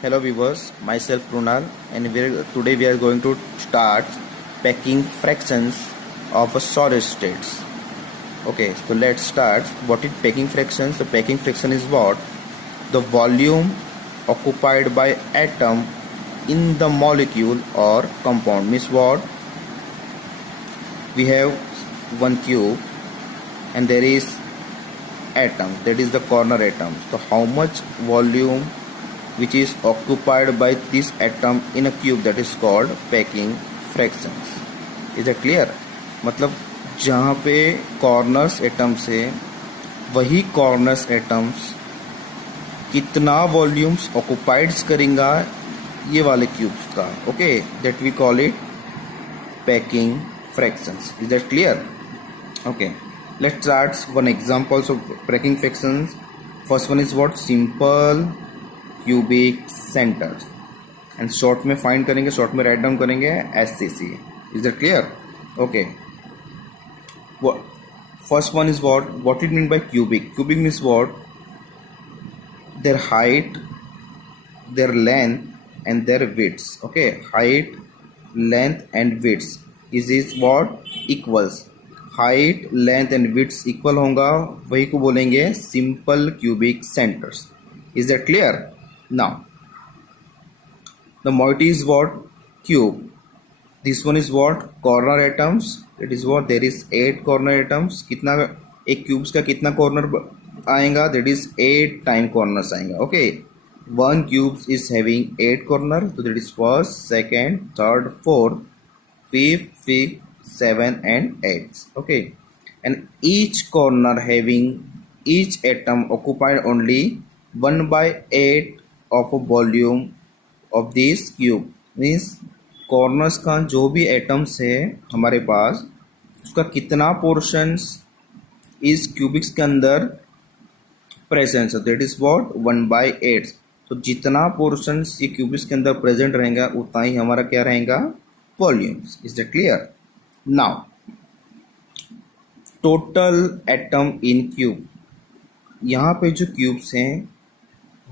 Hello viewers, myself Krunal, and today we are going to start packing fractions of a solid states. Okay, so let's start. What is packing fractions? The packing fraction is what? The volume occupied by atom in the molecule or compound. Means what? We have one cube and there is atom, that is the corner atom. So how much volume which is occupied by this atom in a cube, that is called packing fractions. Is that clear? मतलब जहाँ पे corners atoms है वही corners atoms कितना volumes occupieds करेंगा ये वाले cubes का. Okay, that we call it packing fractions. Is that clear? Okay, let's start one examples of packing fractions. First one is what? Simple cubic centers. And short में find करेंगे, short में write down करेंगे SCC. Is that clear? Okay. What? First one is what? What it mean by cubic? Cubic means what? Their height, their length, and their widths. Okay, height, length, and widths. Is what? Equals. Height length and width equal होगा, वही को बोलेंगे simple cubic centres. Is that clear? Now the moiety is what? Cube. This one is what? Corner atoms. It is what? There is 8 corner atoms. कितना एक cubes का कितना corner आएगा? That is 8 time corners आएगा. Okay, one cubes is having 8 corner. तो that is first, second, third, fourth, fifth, 7 and 8. Okay, and each corner having each atom occupied only 1/8 of a volume of this cube. Means corners का जो भी atoms है हमारे पास उसका कितना portions इस cubics के अंदर प्रेजेंट है, दैट इज व्हाट? 1/8. तो जितना पोर्शंस ये क्यूबिक्स के अंदर प्रेजेंट रहेगा उतना ही हमारा क्या रहेगा? Volumes. Is that clear? Now total atom in cube. यहाँ पे जो क्यूब्स हैं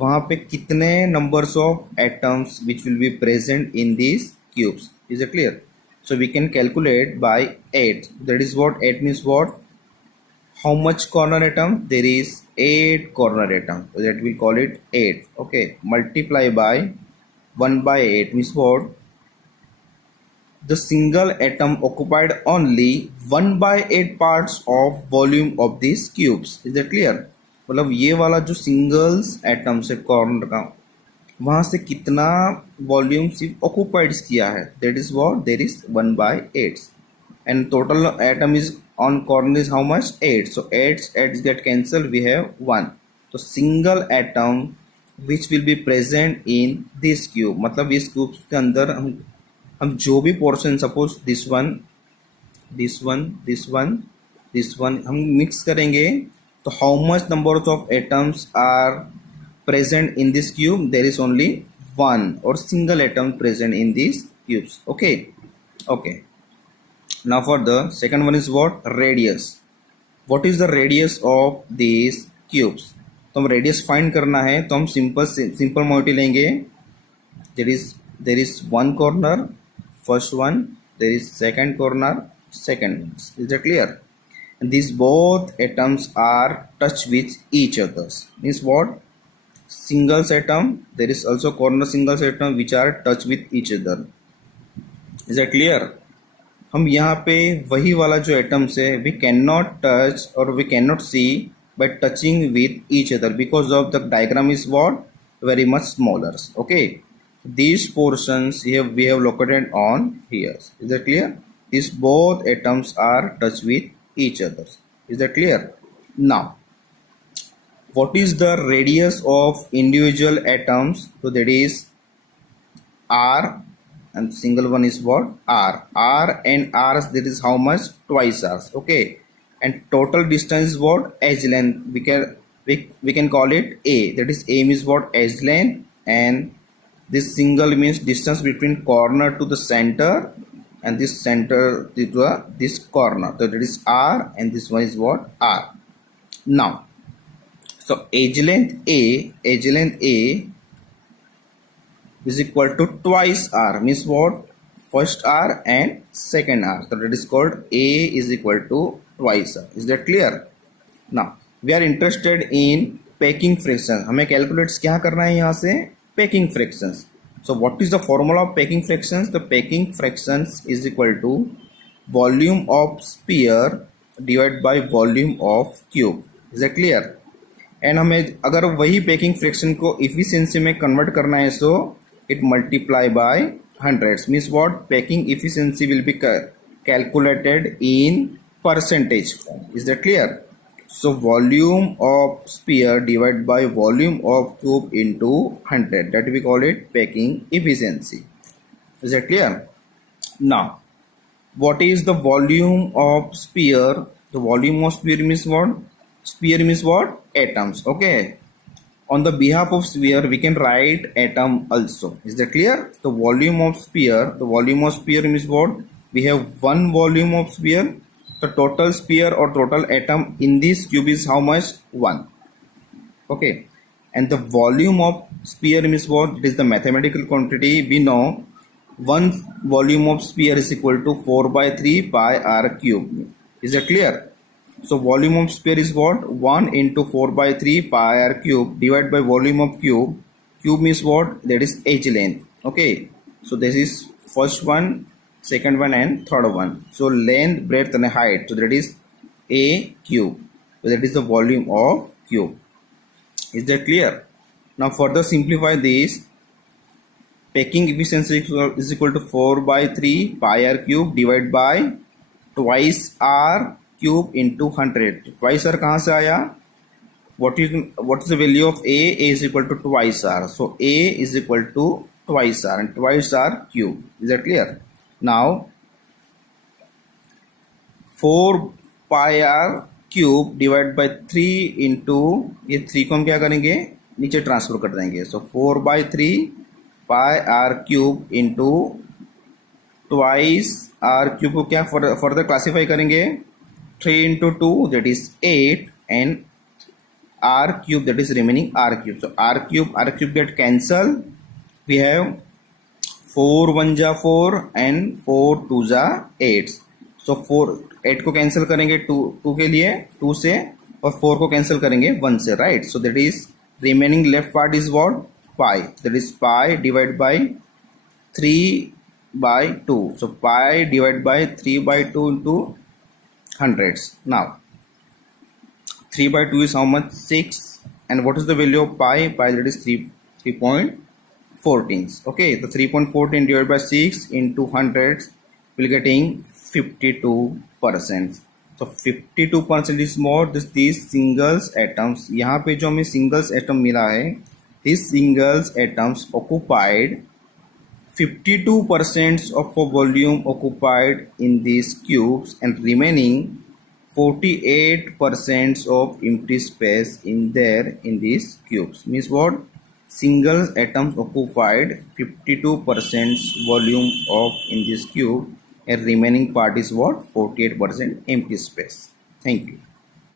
वहाँ पे कितने numbers of atoms which will be present in this cubes. Is it clear? So we can calculate by 8. That is what? 8 means what? How much corner atom? There is 8 corner atom. That will call it 8. Okay, multiply by 1/8 means what? The single atom occupied only 1/8 parts of volume of these cubes. Is that clear? मतलब ये वाला जो singles atom से corner का वहाँ से कितना volume सिर्फ ऑक्युपाइड किया है, that is what? There is 1/8 and total atom is on corner is how much? 8. So 8 get cancelled, we have 1. तो single atom which will be present in this cube, मतलब इस क्यूब के अंदर हम जो भी portion, suppose this one, this one, this one, this one हम mix करेंगे तो how much number of atoms are present in this cube? There is only 1 और single atom present in this cubes. Okay, okay. Now for the second one is what? Radius. What is the radius of this cubes? तो हम radius find करना है तो हम simple मोइटी लेंगे. There is one corner, first one, there is second corner, second. Is that clear? And these both atoms are touched with each others. Means what? Singles atom, there is also corner singles atom which are touched with each other. Is that clear? हम यहाँ पे वही वाला जो atoms है we cannot touch or we cannot see by touching with each other because of the diagram is what? Very much smaller. Okay, these portions here we have located on here. Is that clear? These both atoms are touched with each other. Is that clear? Now what is the radius of individual atoms? So that is r, and single one is what? R and r, that is how much? Twice r. Okay, and total distance is what? Edge length. We can call it a. That is a is what? Edge length, and this single means distance between corner to the center and this center to this corner. So that is r, and this one is what? R. Now, so edge length A is equal to twice R. Means what? First R and second R. So that is called A is equal to twice R. Is that clear? Now we are interested in packing fractions. हमें calculates क्या करना है यहाँ से? Packing fractions. So what is the formula of packing fractions? The packing fractions is equal to volume of sphere divided by volume of cube. Is that clear? And हमें अगर वही packing fraction को efficiency में convert करना है so it multiply by hundreds. Means what? Packing efficiency will be calculated in percentage form. Is that clear? So volume of sphere divide by volume of cube into 100, that we call it packing efficiency. Is that clear? Now what is the volume of sphere? The volume of sphere means what? Sphere means what? Atoms. Okay, on the behalf of sphere we can write atom also. Is that clear? The volume of sphere, the volume of sphere means what? We have one volume of sphere. The total sphere or total atom in this cube is how much? 1. Okay, and the volume of sphere means what? It is the mathematical quantity. We know one volume of sphere is equal to 4 by 3 pi r cube. Is that clear? So volume of sphere is what? 1 into 4 by 3 pi r cube divided by volume of cube. Cube means what? That is edge length. Okay, so this is first one, second one and third one. So length, breadth and height, so that is a cube. So that is the volume of cube. Is that clear? Now further simplify this. Packing efficiency is equal to 4 by 3 pi r cube divided by twice r cube into 100. Twice r कहाँ से आया? What is the value of a? A is equal to twice r. So a is equal to twice r and twice r cube. Is that clear? Now 4 pi r cube divided by 3 into ये 3 को हम क्या करेंगे? नीचे transfer कर देंगे. So 4 by 3 pi r cube into twice r cube को क्या फर्दर क्लासीफाई करेंगे? 3 into 2 that is 8 and r cube that is remaining r cube. So r cube get cancel. We have 4 1 जा 4 and 4 2 जा 8. So 8 को cancel करेंगे 2 के लिए 2 से और 4 को कैंसिल करेंगे 1 से, right? So that is remaining left part is what? Pi. That is pi divided by 3 by 2. So pi divided by 3 by 2 into hundreds. Now 3 by 2 is how much? 6. And what is the value of pi? Pi, that is 3.14. Okay, the 3.14 divided by 6 into hundreds will getting 52%. So 52% is more these singles atoms. यहाँ पे जो हमें singles atom मिला है, these singles atoms occupied 52% of a volume occupied in these cubes and remaining 48% of empty space in these cubes. Means what? Single atoms occupied 52% volume of in this cube and remaining part is what? 48% empty space. Thank you.